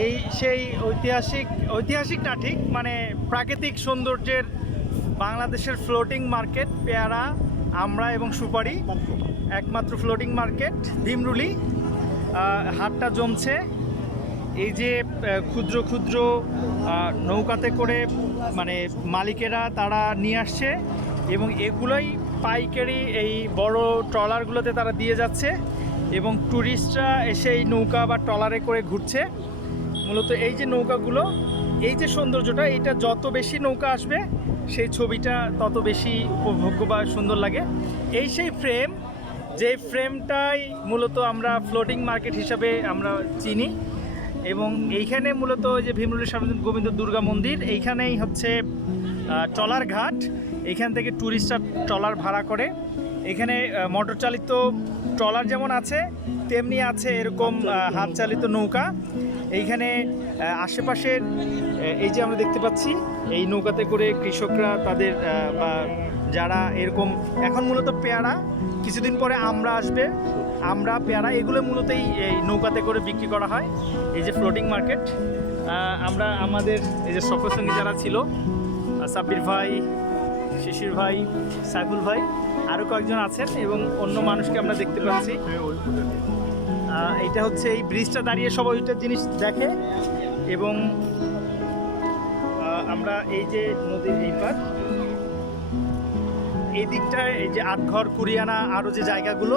এই সেই ঐতিহাসিক ঐতিহাসিক না ঠিক মানে প্রাকৃতিক সৌন্দর্যের বাংলাদেশের ফ্লোটিং মার্কেট পেয়ারা আমরা এবং সুপারি, একমাত্র ফ্লোটিং মার্কেট ভীমরুলি হাটটা জমছে। এই যে ক্ষুদ্র ক্ষুদ্র নৌকাতে করে মানে মালিকেরা তারা নিয়ে আসছে এবং এগুলোই পাইকারি এই বড় ট্রলারগুলোতে তারা দিয়ে যাচ্ছে এবং ট্যুরিস্টরা এসে এই নৌকা বা ট্রলারে করে ঘুরছে। মূলত এই যে নৌকাগুলো, এই যে সৌন্দর্যটা এটা যত বেশি নৌকা আসবে, সেই ছবিটা তত বেশি উপভোগ্য বা সুন্দর লাগে। এই সেই ফ্রেম যে ফ্রেমটাই মূলত আমরা ফ্লোটিং মার্কেট হিসাবে আমরা চিনি এবং এইখানে মূলত যে ভীমরুলি স্বামী গোবিন্দ দুর্গা মন্দির, এইখানেই হচ্ছে ট্রলার ঘাট। এইখান থেকে ট্যুরিস্টরা ট্রলার ভাড়া করে। এখানে মোটর চালিত ট্রলার যেমন আছে, তেমনি আছে এরকম হাত চালিত নৌকা। এইখানে আশেপাশের এই যে আমরা দেখতে পাচ্ছি, এই নৌকাতে করে কৃষকরা তাদের বা যারা এরকম এখন মূলত পেয়ারা, কিছুদিন পরে আমরা আসবে, আমরা পেয়ারা, এগুলো মূলত এই নৌকাতে করে বিক্রি করা হয়। এই যে ফ্লোটিং মার্কেট আমরা আমাদের এই যে সফরসঙ্গী যারা ছিল সাব্বির ভাই, শিশির ভাই, সাইফুল ভাই, আরও কয়েকজন আছেন এবং অন্য মানুষকে আমরা দেখতে পাচ্ছি। এটা হচ্ছে এই ব্রিজটা দাঁড়িয়ে সবাই ওইটা জিনিস দেখে। এবং আমরা এই যে নদীর এই পার এই দিকটায় এই যে আটঘর কুরিয়ানা আরও যে জায়গাগুলো,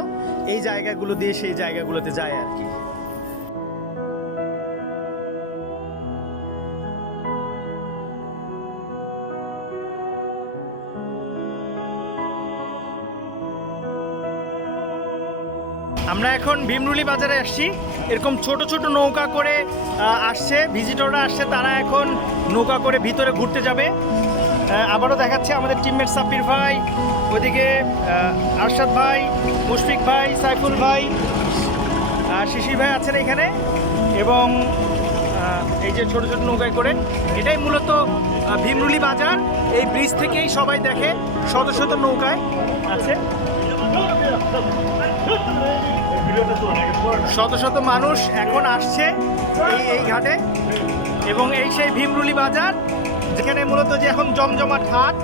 এই জায়গাগুলো দিয়ে সেই জায়গাগুলোতে যায় আর কি। আমরা এখন ভীমরুলি বাজারে আসছি। এরকম ছোট ছোট নৌকা করে আসছে ভিজিটররা আসছে, তারা এখন নৌকা করে ভিতরে ঘুরতে যাবে। আবারও দেখাচ্ছে আমাদের টিমমেট সাব্বির ভাই, ওদিকে আরশাদ ভাই, মুশফিক ভাই, সাইফুল ভাই শিশির ভাই আছেন এখানে। এবং এই যে ছোট ছোট নৌকায় করে, এটাই মূলত ভীমরুলি বাজার। এই ব্রিজ থেকেই সবাই দেখে, শত শত নৌকায় আছে। শত শত মানুষ এখন আসছে এই এই ঘাটে এবং এই সেই ভীমরুলি বাজার, যেখানে মূলত যে এখন জমজমাট হাট।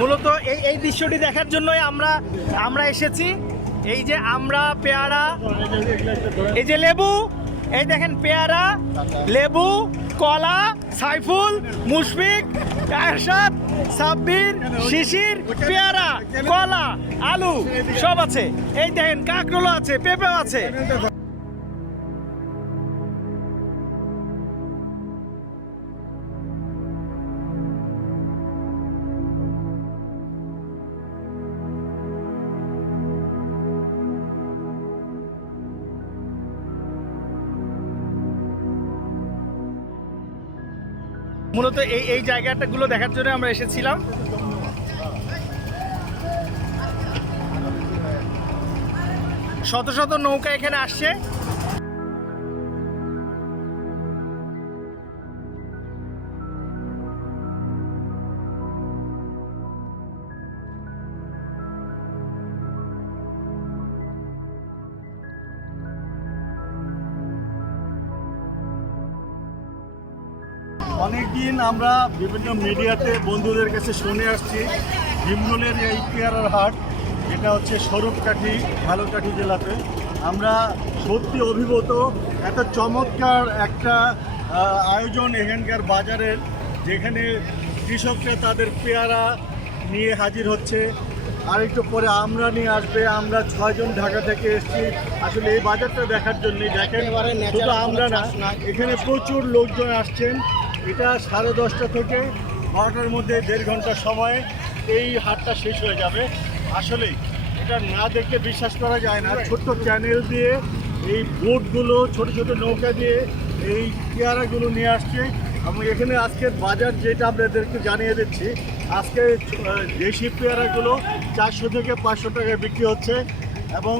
মূলত এই এই দৃশ্যটি দেখার জন্যই আমরা আমরা এসেছি। এই যে আমরা, পেয়ারা, এই যে লেবু, এই দেখেন পেয়ারা, লেবু কলা, সাইফুল, মুশফিক, এরশাদ, সাব্বির, শিশির, পেয়ারা, কলা, আলু, সব আছে। এই দেখেন কাকরোল আছে, পেঁপেও আছে। মূলত এই এই জায়গাটা গুলো দেখার জন্য আমরা এসেছিলাম। শত শত নৌকা এখানে আসছে। অনেকদিন আমরা বিভিন্ন মিডিয়াতে বন্ধুদের কাছে শুনে আসছি। ভীমরুলের এই পেয়ারার হাট এটা হচ্ছে স্বরূপকাঠি ঝালকাঠি জেলাতে। আমরা সত্যি অভিভূত এত চমৎকার একটা আয়োজন এখানকার বাজারের যেখানে কৃষকরা তাদের পেয়ারা নিয়ে হাজির হচ্ছে। আর একটু পরে আমরা নিয়ে আসবে আমরা ছয়জন ঢাকা থেকে এসেছি। আসলে এই বাজারটা দেখার জন্যই দেখেন শুধু আমরা না। এখানে প্রচুর লোকজন আসছেন। এটা সাড়ে দশটা থেকে বারোটার মধ্যে দেড় ঘণ্টা সময়ে এই হাটটা শেষ হয়ে যাবে। আসলেই এটা না দেখলে বিশ্বাস করা যায় না। ছোট্ট চ্যানেল দিয়ে এই বোটগুলো, ছোট ছোট নৌকা দিয়ে এই পেয়ারাগুলো নিয়ে আসছে। এবং এখানে আজকের বাজার যেটা আপনাদেরকে জানিয়ে দিচ্ছি, আজকে দেশি পেয়ারাগুলো চারশো থেকে পাঁচশো টাকায় বিক্রি হচ্ছে এবং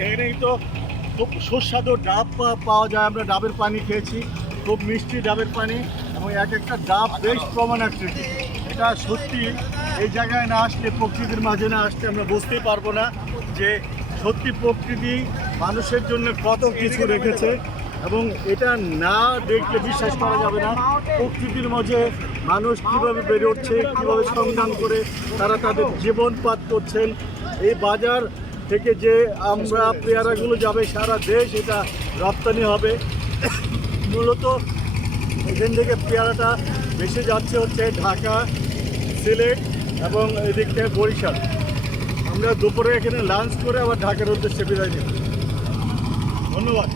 এখানেই তো খুব সুস্বাদু ডাব পাওয়া যায়। আমরা ডাবের পানি খেয়েছি। খুব মিষ্টি ডাবের পানি এবং এক একটা ডাব বেশ প্রমাণ আকৃতি এটা সত্যি এই জায়গায় না আসলে প্রকৃতির মাঝে না আসলে আমরা বুঝতেই পারব না যে সত্যি প্রকৃতি মানুষের জন্য কত কিছু রেখেছে এবং এটা না দেখলে বিশ্বাস করা যাবে না প্রকৃতির মাঝে মানুষ কীভাবে বেড়ে উঠছে, কীভাবে সংগ্রাম করে, তারা তাদের জীবন পাত করছেন। এই বাজার থেকে যে আমরা পেয়ারাগুলো যাবে, সারা দেশ এটা রপ্তানি হবে। মূলত এখান থেকে পেয়ারাটা বেশি যাচ্ছে হচ্ছে ঢাকা, সিলেট এবং এদিক থেকে বরিশাল। আমরা দুপুরে এখানে লাঞ্চ করে আবার ঢাকার উদ্দেশ্যে বিদায় নিব। ধন্যবাদ।